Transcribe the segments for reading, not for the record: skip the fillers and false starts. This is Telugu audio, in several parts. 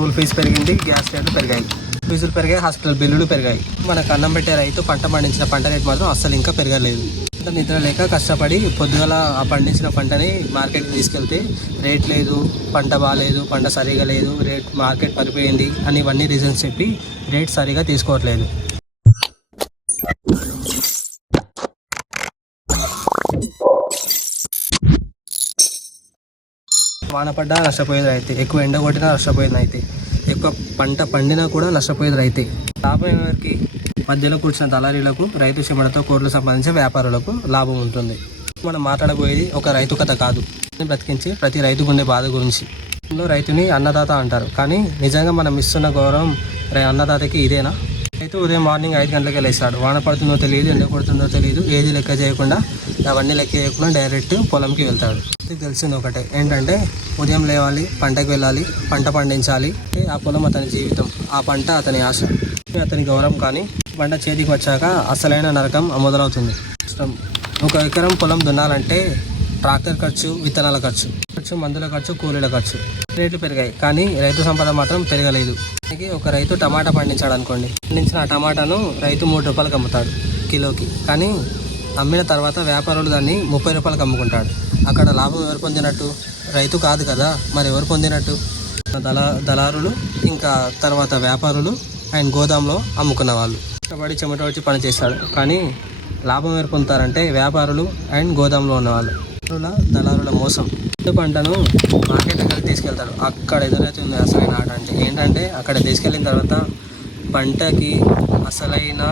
స్కూల్ ఫీజు పెరిగింది, గ్యాస్ రేట్లు పెరిగాయి, ఫీజులు పెరిగాయి, హాస్పిటల్ బిల్లులు పెరిగాయి. మనకు అన్నం పెట్టే రైతు పంట పండించిన పంట రేటు మాత్రం అస్సలు ఇంకా పెరగలేదు. నిద్ర లేక కష్టపడి పొద్దుగల ఆ పండించిన పంటని మార్కెట్కి తీసుకెళ్తే రేట్ లేదు, పంట బాగాలేదు, పంట సరిగా లేదు, రేట్ మార్కెట్ పడిపోయింది అని ఇవన్నీ రీజన్స్ చెప్పి రేట్ సరిగా తీసుకోవట్లేదు. వాన పడ్డా నష్టపోయేది రైతే, ఎక్కువ ఎండ కొట్టినా నష్టపోయేది రైతే, ఎక్కువ పంట పండినా కూడా నష్టపోయేది రైతే. లాభం ఎవరికి? మధ్యలో కూర్చున్న దళారీలకు, రైతు శ్రమలతో కోట్లు సంపాదించే వ్యాపారులకు లాభం ఉంటుంది. మనం మాట్లాడబోయేది ఒక రైతు కథ కాదు, బ్రతికించి ప్రతి రైతు గుండె బాధ గురించి. రైతుని అన్నదాత అంటారు, కానీ నిజంగా మనం ఇస్తున్న గౌరవం అన్నదాతకి ఇదేనా? రైతు ఉదయం మార్నింగ్ 5 గంటలకే లేస్తాడు. వాన పడుతుందో తెలియదు, ఎండ పడుతుందో తెలియదు, ఏది లెక్క చేయకుండా అవన్నీ లెక్క చేయకుండా డైరెక్ట్ పొలంకి వెళ్తాడు. తెలిసింది ఒకటే ఏంటంటే ఉదయం లేవాలి, పంటకు వెళ్ళాలి, పంట పండించాలి. ఆ పొలం అతని జీవితం, ఆ పంట అతని ఆశ, అతని గౌరవం. కానీ పంట చేతికి వచ్చాక అసలైన నరకం మొదలవుతుంది. ఒక ఎకరం పొలం దున్నాలంటే ట్రాక్టర్ ఖర్చు, విత్తనాల ఖర్చు, మందుల ఖర్చు, కూలీల ఖర్చు. రేట్లు పెరిగాయి కానీ రైతు సంపద మాత్రం పెరగలేదు. ఒక రైతు టమాటా పండించాడు అనుకోండి, పండించిన ఆ టమాటాను రైతు 3 రూపాయలకు అమ్ముతాడు కిలోకి. కానీ అమ్మిన తర్వాత వ్యాపారులు దాన్ని 30 రూపాయలకు అమ్ముకుంటాడు. అక్కడ లాభం ఎవరు పొందినట్టు? రైతు కాదు కదా, మరి ఎవరు పొందినట్టు? దళారులు, ఇంకా తర్వాత వ్యాపారులు అండ్ గోదాంలో అమ్ముకున్న వాళ్ళు. కష్టపడి చెమట వచ్చి పని చేస్తాడు, కానీ లాభం ఎవరు పొందుతారంటే వ్యాపారులు అండ్ గోదాంలో ఉన్నవాళ్ళు. దళారుల మోసం. పంటను మార్కెట్ దగ్గరికి తీసుకెళ్తాడు. అక్కడ ఎదురవుతుంది అసలైన ఆట. అంటే ఏంటంటే అక్కడ తీసుకెళ్ళిన తర్వాత పంటకి అసలైన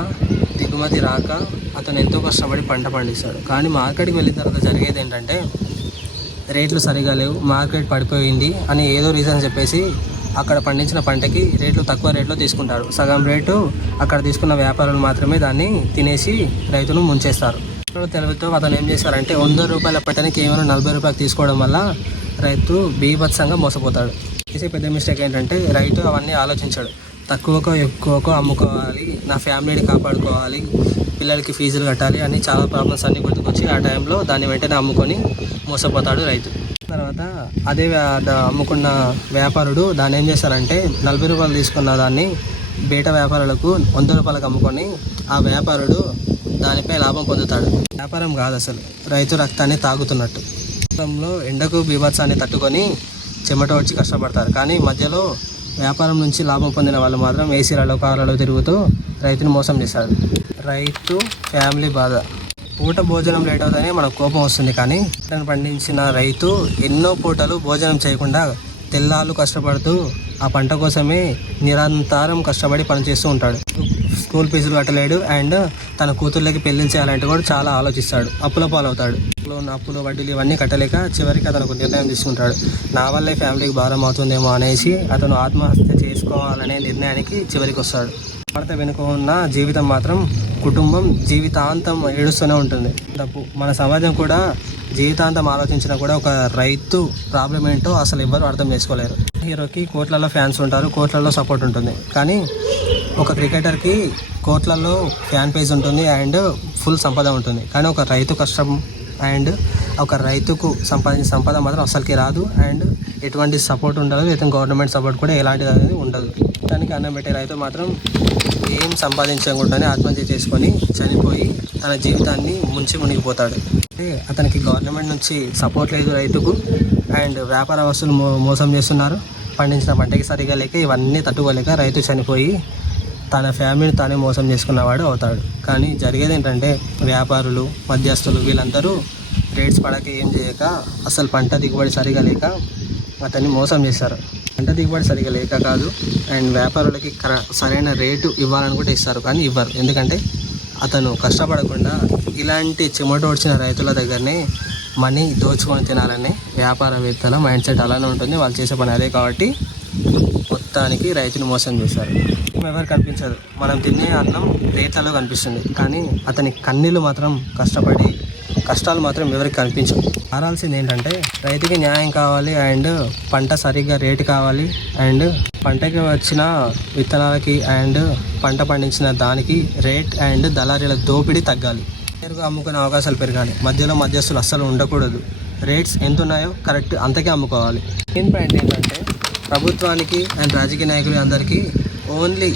దిగుమతి రాక అతను ఎంతో కష్టపడి పంట పండిస్తాడు. కానీ మార్కెట్కి వెళ్ళిన తర్వాత జరిగేది ఏంటంటే రేట్లు సరిగా లేవు, మార్కెట్ పడిపోయింది అని ఏదో రీజన్ చెప్పేసి అక్కడ పండించిన పంటకి రేట్లు తక్కువ రేట్లో తీసుకుంటాడు. సగం రేటు అక్కడ తీసుకున్న వ్యాపారులు మాత్రమే దాన్ని తినేసి రైతును ముంచేస్తారు. తెలివితో అతను ఏం చేశారంటే 100 రూపాయల పెట్టని కేవలం 40 రూపాయలకు తీసుకోవడం వల్ల రైతు బీభత్సంగా మోసపోతాడు. చేసే పెద్ద మిస్టేక్ ఏంటంటే రైతు అవన్నీ ఆలోచించాడు. తక్కువకో ఎక్కువకో అమ్ముకోవాలి, నా ఫ్యామిలీని కాపాడుకోవాలి, పిల్లలకి ఫీజులు కట్టాలి అని చాలా ప్రాబ్లమ్స్ అన్నీ గుర్తుకొచ్చి ఆ టైంలో దాన్ని వెంటనే అమ్ముకొని మోసపోతాడు రైతు. తర్వాత అదే అమ్ముకున్న వ్యాపారుడు దాన్ని ఏం చేస్తారంటే 40 రూపాయలు తీసుకున్న దాన్ని బయట వ్యాపారులకు 100 రూపాయలకు అమ్ముకొని ఆ వ్యాపారుడు దానిపై లాభం పొందుతాడు. వ్యాపారం కాదు అసలు, రైతు రక్తాన్ని తాగుతున్నట్టు. ఎండకు బీభత్సాన్ని తట్టుకొని చెమట వచ్చి కష్టపడతారు, కానీ మధ్యలో వ్యాపారం నుంచి లాభం పొందిన వాళ్ళు మాత్రం ఏసీలలో, కార్లలో తిరుగుతూ రైతుని మోసం చేశారు. రైతు ఫ్యామిలీ బాధ. పూట భోజనం లేట్ అవుతుందని మనకు కోపం వస్తుంది, కానీ పంటను పండించిన రైతు ఎన్నో పూటలు భోజనం చేయకుండా తెల్లాళ్ళు కష్టపడుతూ ఆ పంట కోసమే నిరంతరం కష్టపడి పనిచేస్తూ ఉంటాడు. స్కూల్ ఫీజులు కట్టలేడు అండ్ తన కూతుర్లకి పెళ్లిళ్ళు చేయాలంటే కూడా చాలా ఆలోచిస్తాడు. అప్పుల పాలవుతాడు. అప్పులు, వడ్డీలు ఇవన్నీ కట్టలేక చివరికి అతను ఒక నిర్ణయం తీసుకుంటాడు. నా వల్లే ఫ్యామిలీకి భారం అవుతుందేమో అనేసి అతను ఆత్మహత్య చేసుకోవాలనే నిర్ణయానికి చివరికి వస్తాడు. వార్త వెనుక ఉన్న జీవితం మాత్రం కుటుంబం జీవితాంతం ఏడుస్తూనే ఉంటుంది. తప్పు. మన సమాజం కూడా జీవితాంతం ఆలోచించినా కూడా ఒక రైతు ప్రాబ్లం ఏంటో అసలు ఎవ్వరు అర్థం చేసుకోలేరు. హీరోకి కోట్లలో ఫ్యాన్స్ ఉంటారు, కోట్లలో సపోర్ట్ ఉంటుంది, కానీ ఒక క్రికెటర్కి కోట్లలో ఫ్యాన్ పేజ్ ఉంటుంది అండ్ ఫుల్ సంపద ఉంటుంది. కానీ ఒక రైతు కష్టం అండ్ ఒక రైతుకు సంపాదించిన సంపద మాత్రం అసలుకి రాదు అండ్ ఎటువంటి సపోర్ట్ ఉండదు, లేదా గవర్నమెంట్ సపోర్ట్ కూడా ఎలాంటిది అనేది ఉండదు. దానికి అన్నం పెట్టే రైతు మాత్రం ఏం సంపాదించకుండానే ఆత్మహత్య చేసుకొని చనిపోయి తన జీవితాన్ని ముంచి మునిగిపోతాడు. అంటే అతనికి గవర్నమెంట్ నుంచి సపోర్ట్ లేదు రైతుకు అండ్ వ్యాపార వస్తువులు మోసం చేస్తున్నారు. పండించిన పంటకి సరిగా లేక ఇవన్నీ తట్టుకోలేక రైతు చనిపోయి తన ఫ్యామిలీని తానే మోసం చేసుకున్నవాడు అవుతాడు. కానీ జరిగేది ఏంటంటే వ్యాపారులు, మధ్యస్థులు వీళ్ళందరూ రేట్స్ పడక ఏం చేయక అసలు పంట దిగుబడి సరిగా లేక అతన్ని మోసం చేస్తారు. పంట దిగుబడి సరిగా లేక కాదు అండ్ వ్యాపారులకి సరైన రేటు ఇవ్వాలని కూడా ఇస్తారు, కానీ ఇవ్వరు. ఎందుకంటే అతను కష్టపడకుండా ఇలాంటి చెమట వచ్చిన రైతుల దగ్గరనే మనీ దోచుకొని తినాలని వ్యాపారవేత్తల మైండ్ సెట్ అలానే ఉంటుంది. వాళ్ళు చేసే పని అదే కాబట్టి మొత్తానికి రైతుని మోసం చేశారు. ఎవరు కనిపించదు, మనం తినే అన్నం రేట్లలో కనిపిస్తుంది, కానీ అతని కన్నీళ్ళు మాత్రం కష్టాలు మాత్రం ఎవరికి కనిపించవు. మారాల్సింది ఏంటంటే రైతుకి న్యాయం కావాలి అండ్ పంట సరిగ్గా రేటు కావాలి అండ్ పంటకి వచ్చిన విత్తనాలకి అండ్ పంట పండించిన దానికి రేట్ అండ్ దళారీల దోపిడీ తగ్గాలి. నేరుగా అమ్ముకునే అవకాశాలు పెరగాలి. మధ్యలో మధ్యస్థులు అస్సలు ఉండకూడదు. రేట్స్ ఎంత ఉన్నాయో కరెక్ట్ అంతకే అమ్ముకోవాలి. మెయిన్ పాయింట్ ఏంటంటే ప్రభుత్వానికి అండ్ రాజకీయ నాయకులు అందరికీ ఓన్లీ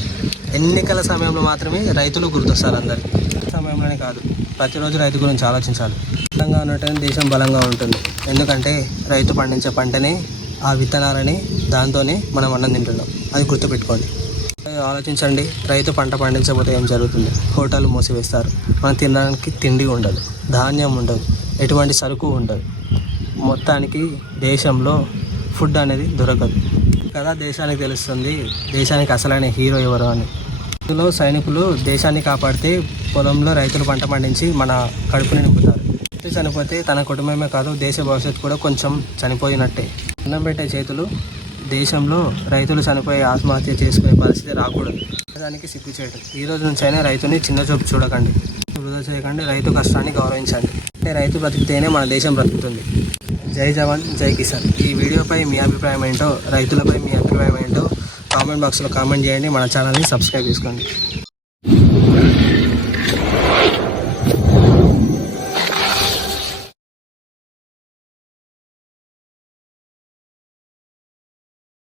ఎన్నికల సమయంలో మాత్రమే రైతులు గుర్తొస్తారు. అందరికీ సమయంలోనే కాదు, ప్రతిరోజు రైతు గురించి ఆలోచించాలి. బలంగా ఉన్నట్టనే దేశం బలంగా ఉంటుంది. ఎందుకంటే రైతు పండించే పంటని, ఆ విత్తనాలని, దాంతోనే మనం అన్నం తింటున్నాం. అది గుర్తుపెట్టుకోండి. ఆలోచించండి, రైతు పంట పండించకపోతే ఏం జరుగుతుంది? హోటళ్ళు మూసివేస్తారు, మనం తినడానికి తిండి ఉండదు, ధాన్యం ఉండదు, ఎటువంటి సరుకు ఉండదు. మొత్తానికి దేశంలో ఫుడ్ అనేది దొరకదు కదా. దేశానికి తెలుస్తుంది దేశానికి అసలైన హీరో ఎవరు అని. ఇందులో సైనికులు దేశాన్ని కాపాడితే పొలంలో రైతులు పంట పండించి మన కడుపుని నింపుతారు. రైతు చనిపోతే తన కుటుంబమే కాదు, దేశ భవిష్యత్తు కూడా కొంచెం చనిపోయినట్టే. అన్నం పెట్టే చేతులు. దేశంలో రైతులు చనిపోయి ఆత్మహత్య చేసుకునే పరిస్థితి రాకూడదు. దానికి సిగ్గు చేయడం. ఈ రోజు నుంచైనా రైతుని చిన్న చూపు చూడకండి, వృధా చేయకండి, రైతు కష్టాన్ని గౌరవించండి. రైతు బ్రతికితేనే మన దేశం బ్రతుకుతుంది. జై జవాన్ జై కిసాన్. ఈ వీడియోపై మీ అభిప్రాయం ఏంటో, రైతులపై మీ అభిప్రాయం ఏంటో కామెంట్ బాక్స్లో కామెంట్ చేయండి. మన ఛానల్ని సబ్స్క్రైబ్ చేసుకోండి.